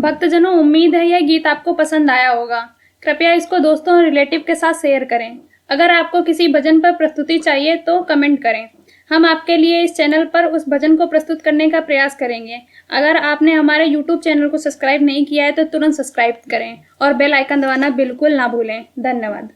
भक्तजनों, उम्मीद है यह गीत आपको पसंद आया होगा। कृपया इसको दोस्तों और रिलेटिव के साथ शेयर करें। अगर आपको किसी भजन पर प्रस्तुति चाहिए तो कमेंट करें। हम आपके लिए इस चैनल पर उस भजन को प्रस्तुत करने का प्रयास करेंगे। अगर आपने हमारे YouTube चैनल को सब्सक्राइब नहीं किया है तो तुरंत सब्सक्राइब करें और बेल आइकन दबाना बिल्कुल ना भूलें। धन्यवाद।